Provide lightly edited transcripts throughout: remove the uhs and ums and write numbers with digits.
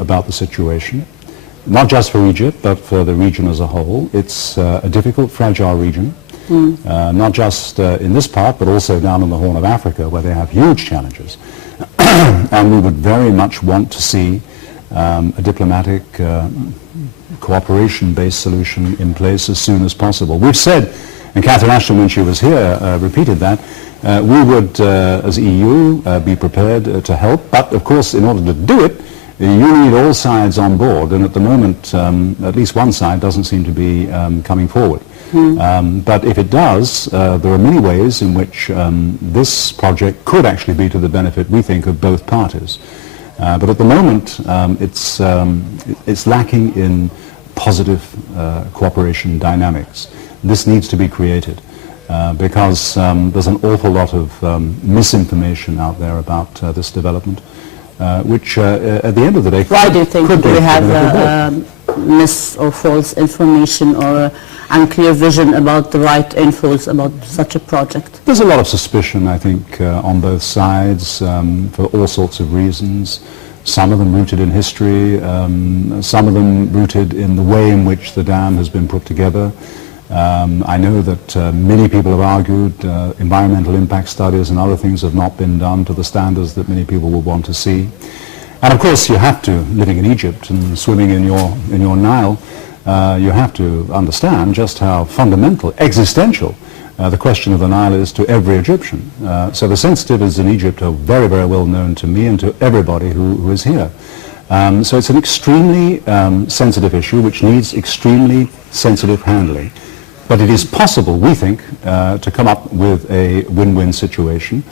about the situation, not just for Egypt, but for the region as a whole. It's a difficult, fragile region, not just in this part, but also down in the Horn of Africa, where they have huge challenges. And we would very much want to see a diplomatic cooperation-based solution in place as soon as possible. We've said, and Catherine Ashton, when she was here, repeated that, we would, as EU, be prepared to help, but of course, in order to do it, you need all sides on board, and at the moment, at least one side doesn't seem to be coming forward. But if it does, there are many ways in which this project could actually be to the benefit, we think, of both parties. But at the moment, it's lacking in positive cooperation dynamics. This needs to be created because there's an awful lot of misinformation out there about this development, which at the end of the day... Why do you think we have mis or false information or unclear vision about the right influence about such a project? There's a lot of suspicion, I think, on both sides for all sorts of reasons. Some of them rooted in history, some of them rooted in the way in which the dam has been put together. I know that many people have argued environmental impact studies and other things have not been done to the standards that many people would want to see. And of course you have to, living in Egypt and swimming in your Nile, you have to understand just how fundamental, existential, the question of the Nile is to every Egyptian. So the sensitivities in Egypt are very, very well known to me and to everybody who is here. So it's an extremely sensitive issue which needs extremely sensitive handling. But it is possible, we think, to come up with a win-win situation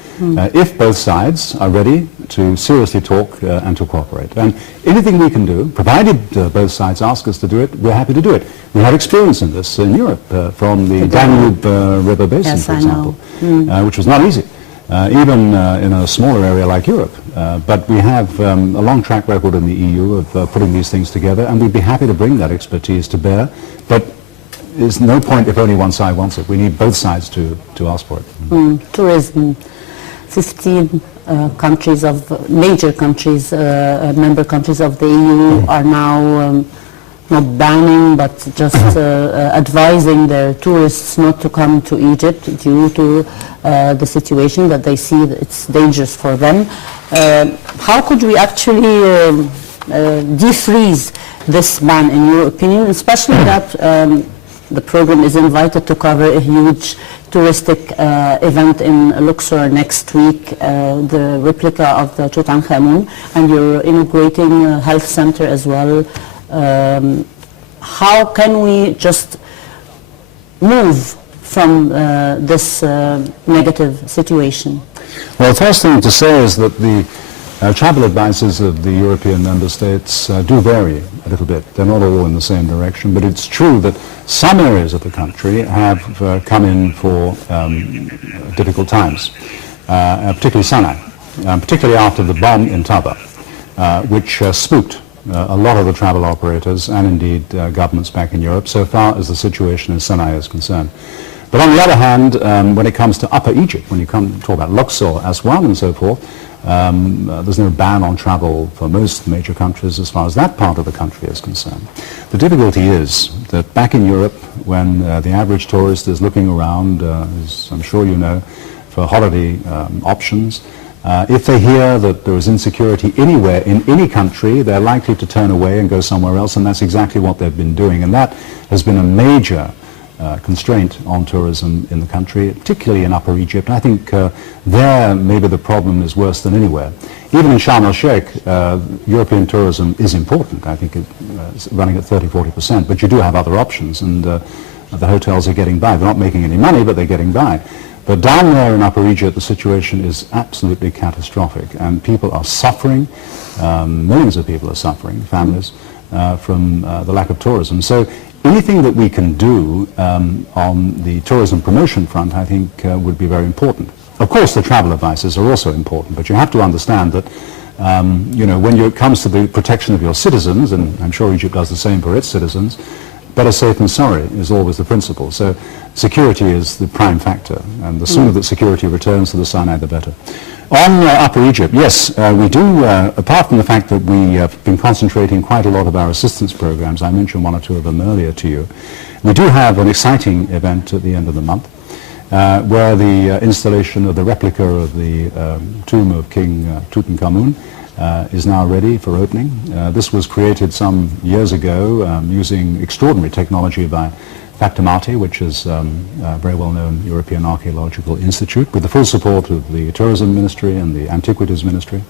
if both sides are ready to seriously talk and to cooperate. And anything we can do, provided both sides ask us to do it, we're happy to do it. We have experience in this in Europe from the Danube River Basin, for example, which was not easy, even in a smaller area like Europe. But we have a long track record in the EU of putting these things together, and we'd be happy to bring that expertise to bear. But there's no point if only one side wants it. We need both sides to ask for it. Tourism. 15 countries of major countries, member countries of the EU are now not banning but just advising their tourists not to come to Egypt due to the situation that they see that it's dangerous for them. How could we actually defreeze this ban, in your opinion, especially that the program is invited to cover a huge touristic event in Luxor next week, the replica of the Tutankhamun, and you're inaugurating a health center as well. How can we just move from this negative situation? Well, the first thing to say is that the travel advices of the European member states do vary a little bit. They're not all in the same direction, but it's true that some areas of the country have come in for difficult times, particularly Sinai, particularly after the bomb in Taba, which spooked a lot of the travel operators and indeed governments back in Europe, so far as the situation in Sinai is concerned. But on the other hand, when it comes to Upper Egypt, when you talk about Luxor, Aswan and so forth, there's no ban on travel for most major countries as far as that part of the country is concerned. The difficulty is that back in Europe, when the average tourist is looking around, as I'm sure you know, for holiday options, if they hear that there is insecurity anywhere in any country, they're likely to turn away and go somewhere else, and that's exactly what they've been doing. And that has been a major constraint on tourism in the country, particularly in Upper Egypt. I think there maybe the problem is worse than anywhere. Even in Sharm el-Sheikh, European tourism is important. I think it's running at 30–40%, but you do have other options, and the hotels are getting by. They're not making any money, but they're getting by. But down there in Upper Egypt, the situation is absolutely catastrophic, and people are suffering. Millions of people are suffering, families, from the lack of tourism. So anything that we can do on the tourism promotion front, I think, would be very important. Of course, the travel advices are also important, but you have to understand that, you know, when it comes to the protection of your citizens, and I'm sure Egypt does the same for its citizens, better safe than sorry is always the principle. So security is the prime factor, and the sooner that security returns to the Sinai, the better. On Upper Egypt, yes, we do, apart from the fact that we have been concentrating quite a lot of our assistance programs, I mentioned one or two of them earlier to you, we do have an exciting event at the end of the month where the installation of the replica of the tomb of King Tutankhamun is now ready for opening. This was created some years ago using extraordinary technology by Factamati, which is a very well-known European Archaeological Institute, with the full support of the Tourism Ministry and the Antiquities Ministry.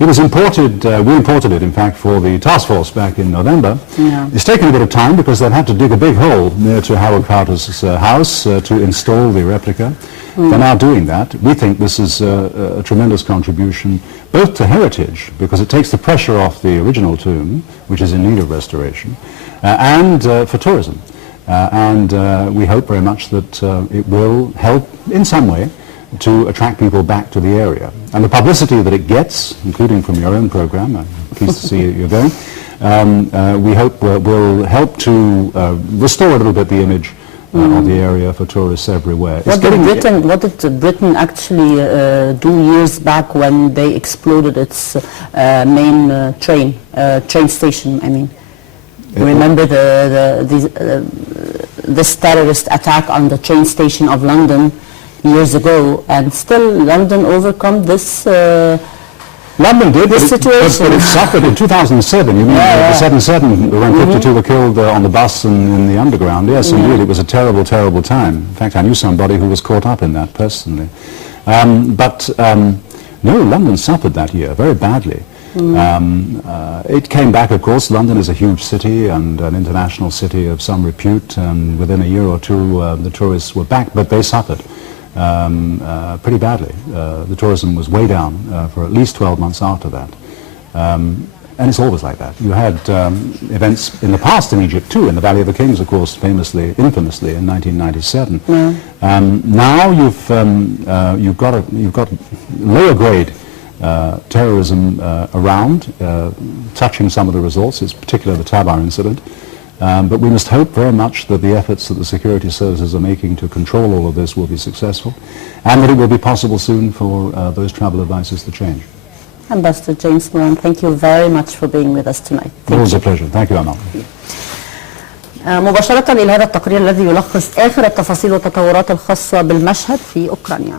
It was imported, we imported it in fact for the task force back in November. Yeah. It's taken a bit of time because they've had to dig a big hole near to Howard Carter's house to install the replica. They're now doing that. We think this is a tremendous contribution both to heritage, because it takes the pressure off the original tomb, which is in need of restoration, and for tourism. We hope very much that it will help in some way to attract people back to the area. And the publicity that it gets, including from your own program, I'm pleased to see you're going, we hope will help to restore a little bit the image of the area for tourists everywhere. What did Britain actually do years back when they exploded its main train station, I mean? Remember this terrorist attack on the train station of London years ago, and still London overcome this London did, situation. But it suffered in 2007. You mean the 7-7 when 52 were killed on the bus and in the underground? Yes, indeed, it was a terrible, terrible time. In fact, I knew somebody who was caught up in that personally. No, London suffered that year very badly. It came back, of course. London is a huge city and an international city of some repute, and within a year or two the tourists were back, but they suffered pretty badly. The tourism was way down for at least 12 months after that. And it's always like that. You had events in the past in Egypt too, in the Valley of the Kings, of course, infamously in 1997. Now you've got lower grade terrorism around, touching some of the results. It's particularly the Tabar incident. But we must hope very much that the efforts that the security services are making to control all of this will be successful, and that it will be possible soon for those travel advices to change. Ambassador James Moran, thank you very much for being with us tonight. It was a pleasure. Thank you, Amal. مباشرة إلى هذا التقرير الذي يلخص آخر التفاصيل والتطورات الخاصة بالمشهد في أوكرانيا.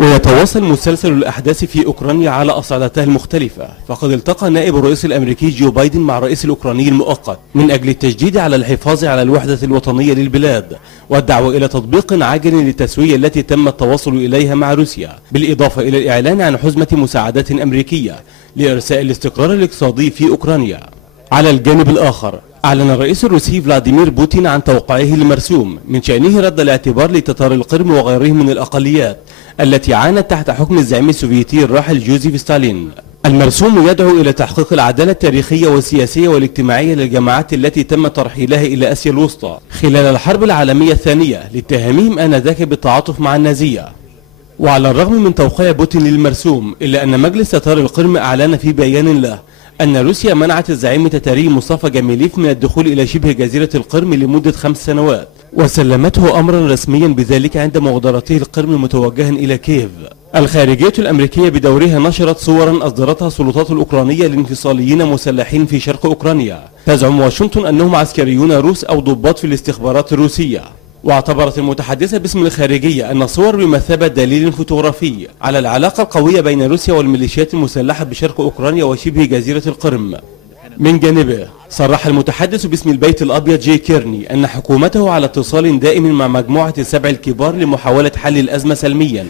ويتواصل مسلسل الأحداث في أوكرانيا على أصعدتها المختلفة، فقد التقى نائب الرئيس الأمريكي جو بايدن مع الرئيس الأوكراني المؤقت من أجل التشديد على الحفاظ على الوحدة الوطنية للبلاد والدعوة إلى تطبيق عاجل للتسوية التي تم التوصل إليها مع روسيا، بالإضافة إلى الإعلان عن حزمة مساعدات أمريكية لإرساء الاستقرار الاقتصادي في أوكرانيا. على الجانب الآخر، أعلن الرئيس الروسي فلاديمير بوتين عن توقيعه المرسوم من شأنه رد الاعتبار لتتار القرم وغيرهم من الأقليات التي عانت تحت حكم الزعيم السوفيتي الراحل جوزيف ستالين. المرسوم يدعو إلى تحقيق العدالة التاريخية والسياسية والاجتماعية للجماعات التي تم ترحيلها إلى آسيا الوسطى خلال الحرب العالمية الثانية لاتهامهم آنذاك بالتعاطف مع النازية. وعلى الرغم من توقيع بوتين للمرسوم، إلا أن مجلس تتار القرم أعلن في بيان له أن روسيا منعت الزعيم التتاري مصطفى جميليف من الدخول إلى شبه جزيرة القرم لمدة 5 سنوات، وسلمته أمرا رسميا بذلك عند مغادرته القرم متوجها إلى كييف. الخارجية الأمريكية بدورها نشرت صورا أصدرتها السلطات الأوكرانية لانفصاليين مسلحين في شرق أوكرانيا تزعم واشنطن أنهم عسكريون روس أو ضباط في الاستخبارات الروسية. واعتبرت المتحدثة باسم الخارجية أن الصور بمثابة دليل فوتوغرافي على العلاقة القوية بين روسيا والميليشيات المسلحة بشرق أوكرانيا وشبه جزيرة القرم. من جانبه، صرح المتحدث باسم البيت الأبيض جي كيرني أن حكومته على اتصال دائم مع مجموعة ال7 الكبار لمحاولة حل الأزمة سلميا.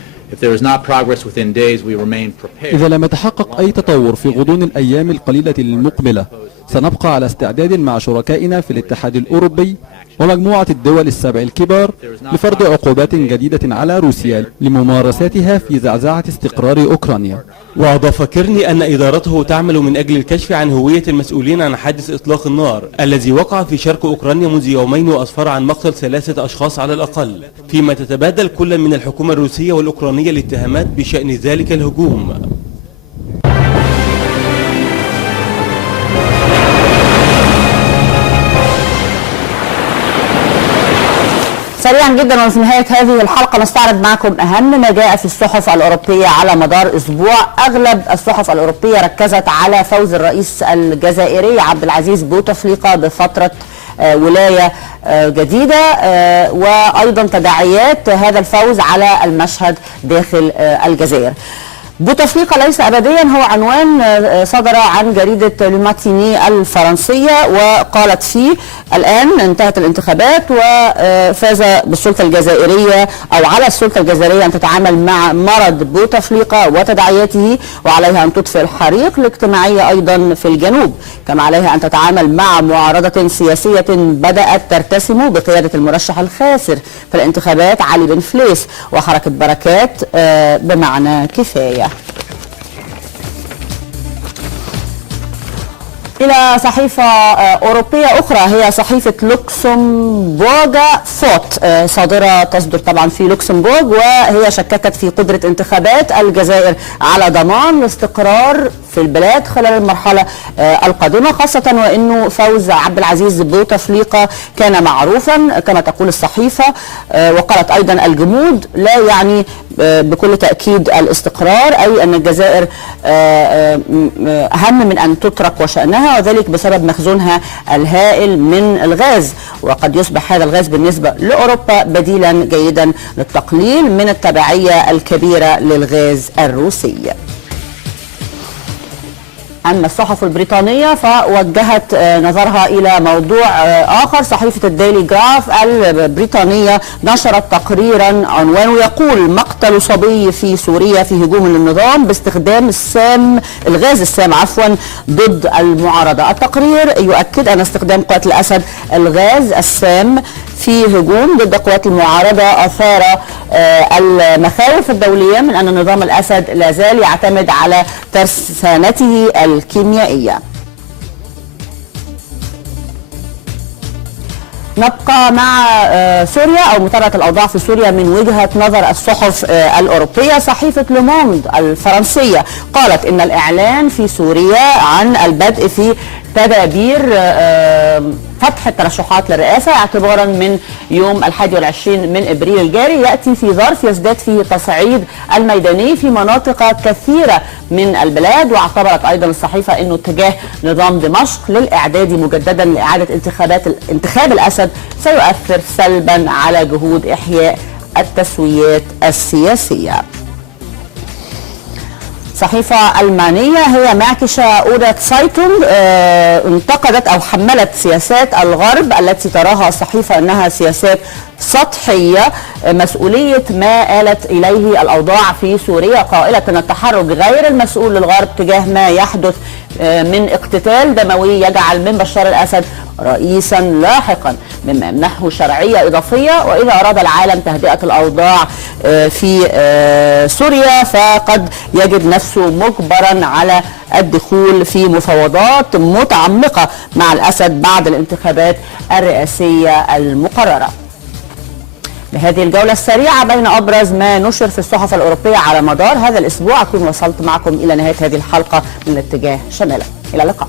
إذا لم يتحقق أي تطور في غضون الأيام القليلة المقبلة، سنبقى على استعداد مع شركائنا في الاتحاد الأوربي ومجموعة الدول ال7 الكبار لفرض عقوبات جديدة على روسيا لممارساتها في زعزعة استقرار أوكرانيا. وأضاف كيرني أن إدارته تعمل من أجل الكشف عن هوية المسؤولين عن حادث إطلاق النار الذي وقع في شرق أوكرانيا منذ يومين وأسفر عن مقتل 3 أشخاص على الأقل، فيما تتبادل كل من الحكومة الروسية والأوكرانية الاتهامات بشأن ذلك الهجوم. سريعا جدا وفي نهاية هذه الحلقة نستعرض معكم أهم ما جاء في الصحف الأوروبية على مدار أسبوع. أغلب الصحف الأوروبية ركزت على فوز الرئيس الجزائري عبد العزيز بوتفليقة بفترة ولاية جديدة، وأيضا تداعيات هذا الفوز على المشهد داخل الجزائر. بوتفليقة ليس أبديا هو عنوان صدر عن جريدة لوماتيني الفرنسية، وقالت فيه: الآن انتهت الانتخابات وفاز بالسلطة الجزائرية أو على السلطة الجزائرية أن تتعامل مع مرض بوتفليقة وتداعياته، وعليها أن تطفئ الحريق الاجتماعي أيضا في الجنوب، كما عليها أن تتعامل مع معارضة سياسية بدأت ترتسم بقيادة المرشح الخاسر في الانتخابات علي بن فليس وحركة بركات بمعنى كفاية. إلى صحيفة أوروبية أخرى هي صحيفة لوكسمبورغ فوت، تصدر طبعا في لوكسمبورغ، وهي شككت في قدرة انتخابات الجزائر على ضمان الاستقرار في البلاد خلال المرحلة القادمة، خاصة وأنه فوز عبد العزيز بوتفليقة كان معروفا كما تقول الصحيفة. وقالت أيضا: الجمود لا يعني بكل تأكيد الاستقرار، أي أن الجزائر أهم من أن تترك وشأنها، وذلك بسبب مخزونها الهائل من الغاز، وقد يصبح هذا الغاز بالنسبة لأوروبا بديلا جيدا للتقليل من التبعية الكبيرة للغاز الروسي. أما الصحف البريطانية فوجهت نظرها إلى موضوع آخر. صحيفة الديلي جراف البريطانية نشرت تقريرا عنوانه يقول: مقتل صبي في سوريا في هجوم للنظام باستخدام الغاز السام ضد المعارضة. التقرير يؤكد أن استخدام قوات الأسد الغاز السام في هجوم ضد قوات المعارضة أثار المخاوف الدولية من أن نظام الأسد لا زال يعتمد على ترسانته الكيميائية. نبقى مع سوريا أو متابعة الأوضاع في سوريا من وجهة نظر الصحف الأوروبية. صحيفة لوموند الفرنسية قالت إن الإعلان في سوريا عن البدء في تدابير فتح الترشحات للرئاسة اعتبارا من يوم 21 من ابريل الجاري يأتي في ظرف يزداد فيه التصعيد الميداني في مناطق كثيرة من البلاد. واعتبرت ايضا الصحيفة انه اتجاه نظام دمشق للاعداد مجددا لاعادة انتخاب الاسد سيؤثر سلبا على جهود احياء التسويات السياسية. صحيفة ألمانية هي معكشة أودات سايتونج انتقدت أو حملت سياسات الغرب التي تراها الصحيفة أنها سياسات سطحية مسؤولية ما آلت إليه الأوضاع في سوريا، قائلة أن التحرك غير المسؤول للغرب تجاه ما يحدث من اقتتال دموي يجعل من بشار الأسد رئيسا لاحقا، مما يمنحه شرعية إضافية، وإذا أراد العالم تهدئة الأوضاع في سوريا فقد يجد نفسه مجبرا على الدخول في مفاوضات متعمقة مع الأسد بعد الانتخابات الرئاسية المقررة. بهذه الجولة السريعة بين أبرز ما نشر في الصحف الأوروبية على مدار هذا الأسبوع أكون وصلت معكم إلى نهاية هذه الحلقة من الاتجاه شمالا. إلى اللقاء.